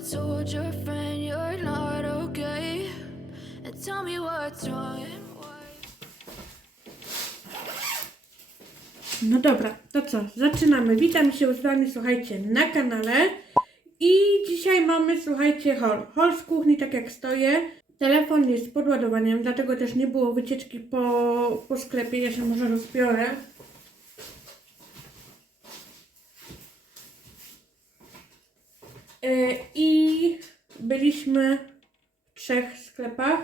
told your friend you're not okay? And tell me what's wrong and why. No dobra, to co? Zaczynamy. Witam się z Wami, słuchajcie, na kanale. I dzisiaj mamy, słuchajcie, hol. Hol z kuchni, tak jak stoję. Telefon jest z podładowaniem, dlatego też nie było wycieczki po, po sklepie. Ja się może rozbiorę. I byliśmy w trzech sklepach.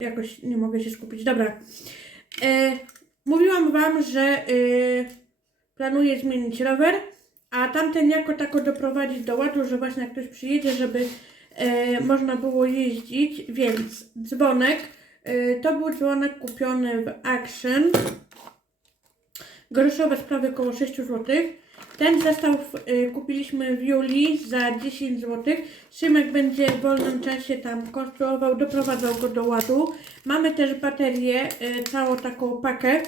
Jakoś nie mogę się skupić. Dobra. E, mówiłam Wam, że e, planuję zmienić rower, a tamten jako tako doprowadzić do ładu, że właśnie jak ktoś przyjedzie, żeby e, można było jeździć, więc dzwonek. E, to był dzwonek kupiony w Action. Groszowe sprawy około 6 zł. Ten zestaw y, kupiliśmy w Julii za 10 zł. Szymek będzie w wolnym czasie tam konstruował, doprowadzał go do ładu. Mamy też baterię, y, całą taką pakę,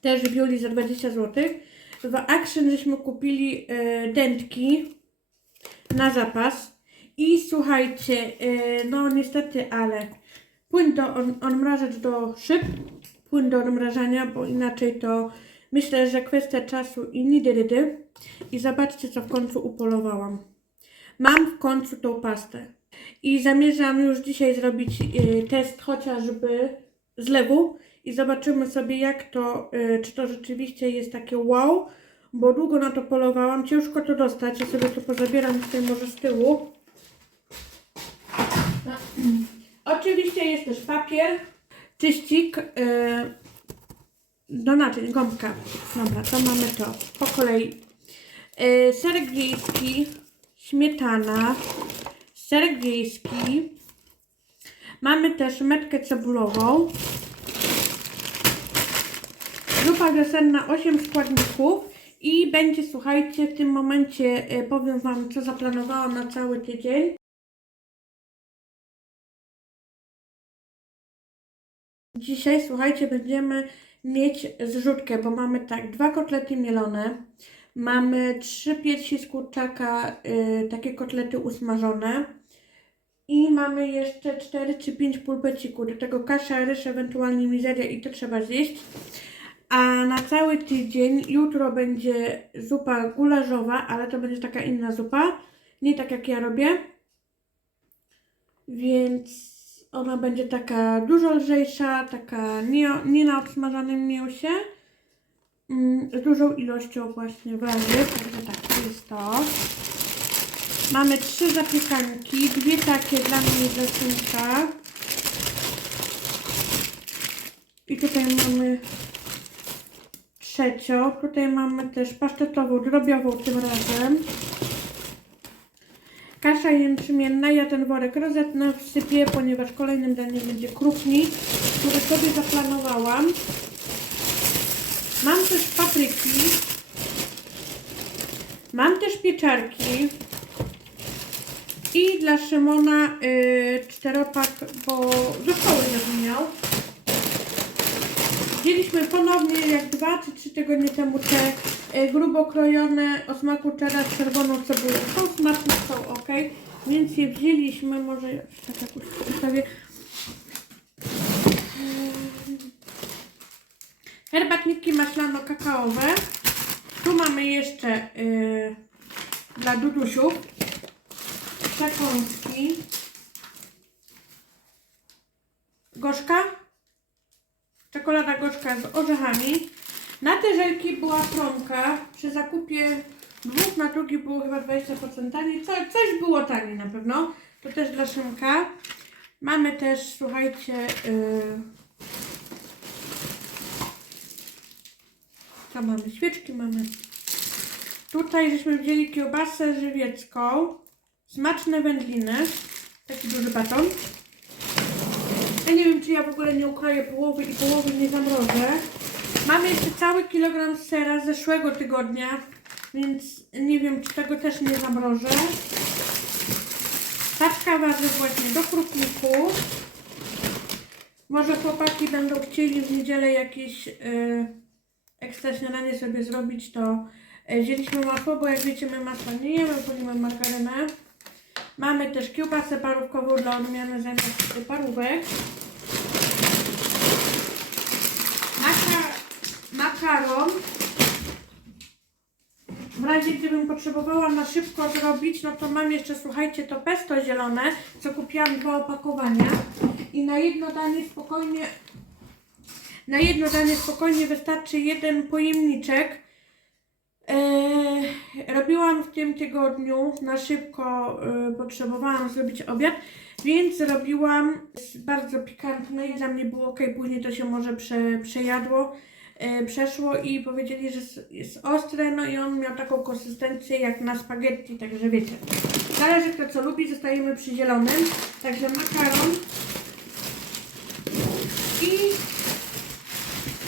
też w Julii za 20 zł. W Action żeśmy kupili y, dętki na zapas. I słuchajcie, y, no niestety, ale płyn do on, odmrażacz do szyb, płyn do odmrażania, bo inaczej to myślę, że kwestia czasu i nidyrydy. I zobaczcie, co w końcu upolowałam. Mam w końcu tą pastę. I zamierzam już dzisiaj zrobić y, test chociażby zlewu i zobaczymy sobie, jak to, y, czy to rzeczywiście jest takie wow, bo długo na to polowałam. Ciężko to dostać. Ja sobie to pozabieram tutaj może z tyłu. Oczywiście jest też papier, czyścik, do naczyń, gąbka. Dobra, to mamy to po kolei. Yy, serek wiejski, śmietana, serek wiejski. Mamy też metkę cebulową. Zupa wiosenna 8 składników. I będzie, słuchajcie, w tym momencie yy, powiem Wam, co zaplanowałam na cały tydzień. Dzisiaj, słuchajcie, będziemy mieć zrzutkę, bo mamy tak, dwa kotlety mielone, mamy trzy piersi z kurczaka, y, takie kotlety usmażone i mamy jeszcze cztery czy pięć pulpecików, do tego kasza, ryż, ewentualnie mizeria i to trzeba zjeść. A na cały tydzień, jutro będzie zupa gularzowa, ale to będzie taka inna zupa, nie tak jak ja robię. Więc ona będzie taka dużo lżejsza, taka nie, nie na obsmażanym mięsie. Mm, z dużą ilością właśnie warzyw, także tak, jest to. Mamy trzy zapiekanki, dwie takie dla mnie i dla synka. I tutaj mamy trzecią. Tutaj mamy też pasztetową, drobiową tym razem. Kasza jęczmienna, ja ten worek rozetnę, wsypię, ponieważ kolejnym daniem będzie krupnik, który sobie zaplanowałam. Mam też papryki. Mam też pieczarki. I dla Szymona yy, czteropak, bo do szkoły nie miał. Wzięliśmy ponownie jak dwa czy trzy tygodnie temu te e, grubo krojone o smaku czera z czerwoną cebulą. Są smaczne, są ok, więc je wzięliśmy, może tak ustawię. Mm. Herbatniki maślano-kakaowe. Tu mamy jeszcze y, dla dudusiów przekąski. Gorzka Czekolada gorzka z orzechami. Na te żelki była promka. Przy zakupie dwóch na drugi było chyba 20% taniej. Co, coś było taniej na pewno. To też dla Szymka. Mamy też, słuchajcie, yy... co mamy? Świeczki mamy. Tutaj żeśmy wzięli kiełbasę żywiecką. Smaczne wędliny. Taki duży baton. Ja nie wiem, czy ja w ogóle nie ukroję połowy i połowy nie zamrożę. Mamy jeszcze cały kilogram sera z zeszłego tygodnia, więc nie wiem, czy tego też nie zamrożę. Paczka warzyw właśnie do krupniku. Może chłopaki będą chcieli w niedzielę jakieś yy, ekstra śniadanie sobie zrobić, to E, Wzięliśmy masło, bo jak wiecie, my masła nie jemy, wolimy margarynę. Mamy też kiełbasę parówkową dla odmiany zamiast parówek. Maka makaron. W razie gdybym potrzebowała na szybko zrobić, no to mam jeszcze, słuchajcie, to pesto zielone, co kupiłam dwa opakowania. I na jedno danie spokojnie, na jedno danie spokojnie wystarczy jeden pojemniczek. Robiłam w tym tygodniu na szybko, e, potrzebowałam zrobić obiad, więc zrobiłam bardzo pikantny i dla mnie było ok, później to się może prze, przejadło, e, przeszło i powiedzieli, że jest, jest ostre, no i on miał taką konsystencję jak na spaghetti, także wiecie. Zależy kto co lubi, zostajemy przy zielonym, także makaron i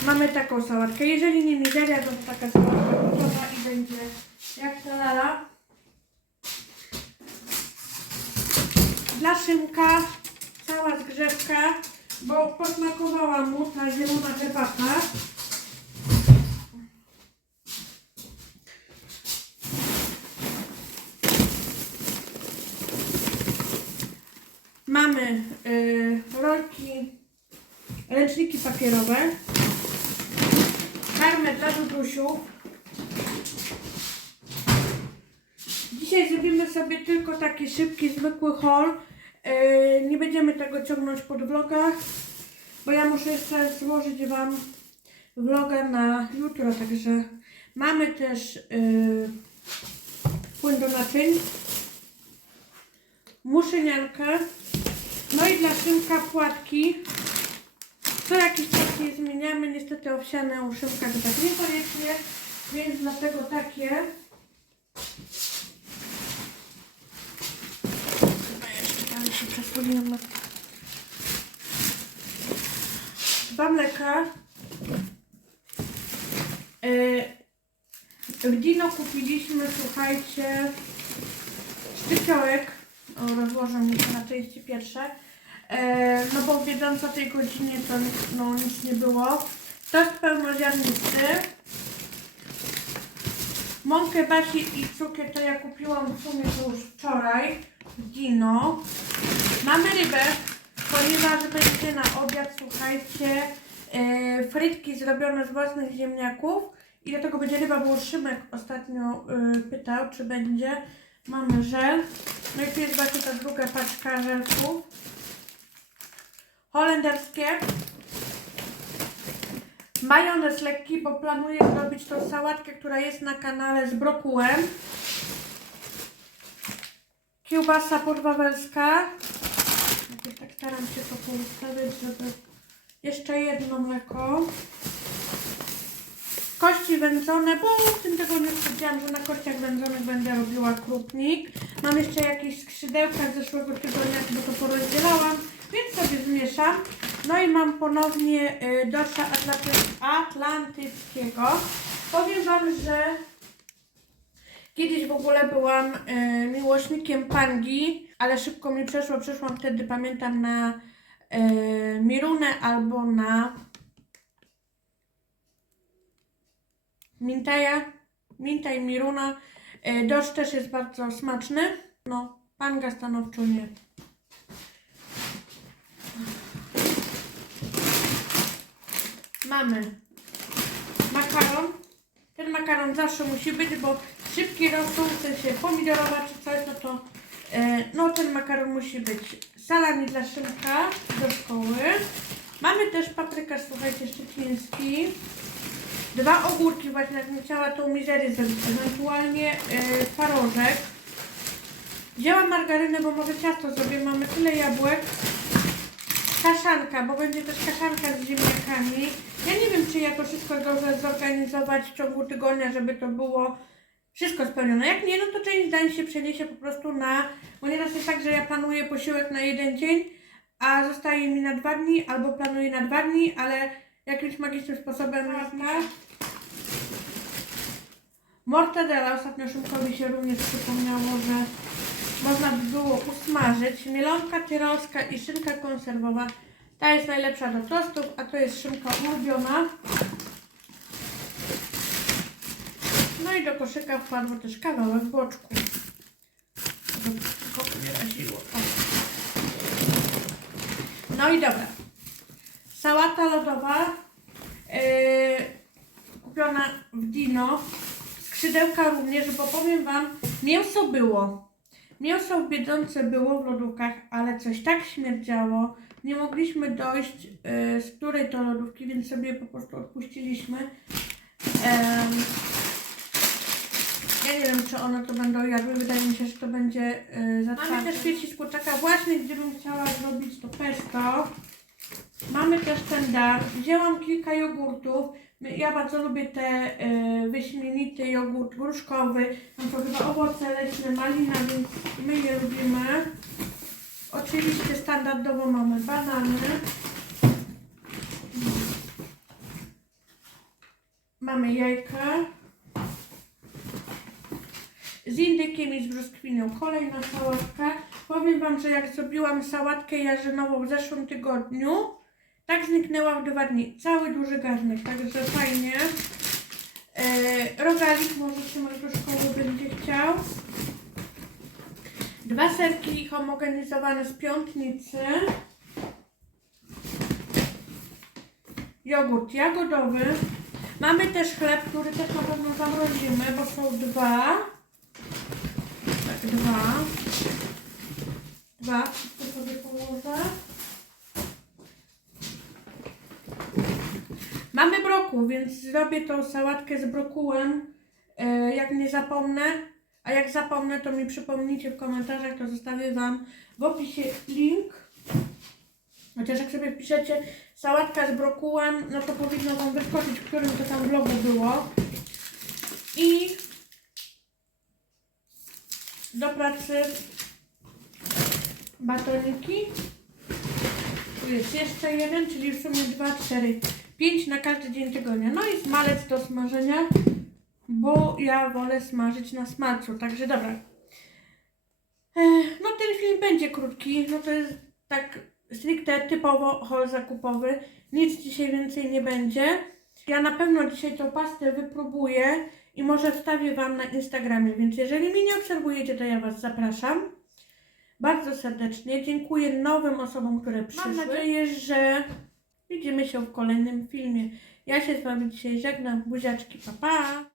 mamy taką sałatkę. Jeżeli nie mizeria, to taka sałatka gotowa i będzie jak ta lala. Dla Szymka cała zgrzewka, bo posmakowała mu ta zielona herbata. Mamy y, rolki, ręczniki papierowe, karmę dla dudusiów. Dzisiaj zrobimy sobie tylko taki szybki, zwykły haul. Yy, nie będziemy tego ciągnąć pod vlogach, bo ja muszę jeszcze złożyć Wam vloga na jutro, także mamy też yy, płyn do naczyń, muszyniankę, no i dla szynka płatki. Co jakiś czas zmieniamy, niestety owsiane u szynka to tak niekoniecznie, więc dlatego takie. Chyba jeszcze Dwa mleka. W Dino kupiliśmy, słuchajcie, szczypiołek. O, rozłożę mi na części pierwsze. E, no bo wiedząc o tej godzinie to no, nic nie było. Tost pełnoziarnisty. Mąkę basi i cukier to ja kupiłam w sumie to już wczoraj w Dino. Mamy rybę, ponieważ będzie na obiad, słuchajcie, e, frytki zrobione z własnych ziemniaków. I do tego będzie ryba, bo Szymek ostatnio e, pytał, czy będzie. Mamy żel. No i tu jest właśnie ta druga paczka żelków holenderskie. Majonez lekki, bo planuję zrobić tą sałatkę, która jest na kanale z brokułem. Kiełbasa podwawelska. Staram się to poustawiać, żeby... Jeszcze jedno mleko. Kości wędzone, bo w tym tygodniu stwierdziłam, że na kościach wędzonych będę robiła krupnik. Mam jeszcze jakieś skrzydełka z zeszłego tygodnia, bo to porozdzielałam, więc sobie zmieszam. No i mam ponownie y, dorsza atlanty- atlantyckiego. Powiem Wam, że kiedyś w ogóle byłam y, miłośnikiem pangi, ale szybko mi przeszło. Przeszłam wtedy, pamiętam, na y, Mirunę albo na Mintaja, Minta i Miruna. Y, Dorsz też jest bardzo smaczny. No, panga stanowczo nie. Mamy makaron. Ten makaron zawsze musi być, bo szybki rosół, w sensie pomidorowa czy coś, no to e, no ten makaron musi być. Salami dla szynka do szkoły. Mamy też paprykarz, słuchajcie, szczeciński. Dwa ogórki, właśnie jak nie chciała tą mizerię zrobić, ewentualnie e, twarożek. Wzięłam margarynę, bo może ciasto zrobię, mamy tyle jabłek. Kaszanka, bo będzie też kaszanka z ziemniakami. Ja nie wiem, czy ja to wszystko dobrze zorganizować w ciągu tygodnia, żeby to było wszystko spełnione. Jak nie, no to część zdań się przeniesie po prostu na... Bo nieraz jest tak, że ja planuję posiłek na jeden dzień, a zostaje mi na dwa dni, albo planuję na dwa dni, ale jakimś magicznym sposobem... Mortadela, ostatnio Szymkowi się również przypomniało, że można by było usmażyć. Mielonka tyrolska i szynka konserwowa. Ta jest najlepsza do tostów, a to jest szynka ulubiona. No i do koszyka wpadło też kawałek boczku. Tylko nie raziło. No i dobra. Sałata lodowa. Yy, kupiona w Dino. Skrzydełka również, bo powiem Wam, mięso było. Mięso w Biedronce było w lodówkach, ale coś tak śmierdziało. Nie mogliśmy dojść yy, z której to lodówki, więc sobie po prostu odpuściliśmy. Ja nie wiem, czy one to będą jadły. Wydaje mi się, że to będzie yy, Mamy też świeci z kurczaka. Właśnie gdybym chciała zrobić to pesto. Mamy też ten dar. Wzięłam kilka jogurtów. Ja bardzo lubię te y, wyśmienity jogurt gruszkowy. Mam to chyba owoce leśne, malina, więc my je lubimy. Oczywiście standardowo mamy banany. Mamy jajka. Z indykiem i z brzoskwinią kolejna sałatka. Powiem Wam, że jak zrobiłam sałatkę jarzynową w zeszłym tygodniu, tak zniknęła w dwa dni. Cały duży garnek, także fajnie. E, rogalik może Szymek Gruszkowy będzie chciał. Dwa serki homogenizowane z piątnicy. Jogurt jagodowy. Mamy też chleb, który też na pewno zamrozimy, bo są dwa. Dwa. Dwa, to sobie położę. Mamy brokuł, więc zrobię tą sałatkę z brokułem, e, jak nie zapomnę. A jak zapomnę, to mi przypomnijcie w komentarzach, to zostawię Wam w opisie link. Chociaż jak sobie wpiszecie sałatka z brokułem, no to powinno Wam wyskoczyć, w którym to tam vlogu było. I do pracy batoniki. Tu jest jeszcze jeden, czyli w sumie 2, 4, 5 na każdy dzień tygodnia. No i smalec do smażenia, bo ja wolę smażyć na smalcu, także dobra. Ech, No ten film będzie krótki, no to jest tak stricte typowo haul zakupowy. Nic dzisiaj więcej nie będzie. Ja na pewno dzisiaj tą pastę wypróbuję i może wstawię Wam na Instagramie, więc jeżeli mnie nie obserwujecie, to ja Was zapraszam. Bardzo serdecznie dziękuję nowym osobom, które przyszły. Mam nadzieję, że widzimy się w kolejnym filmie. Ja się z Wami dzisiaj żegnam. Buziaczki, pa pa!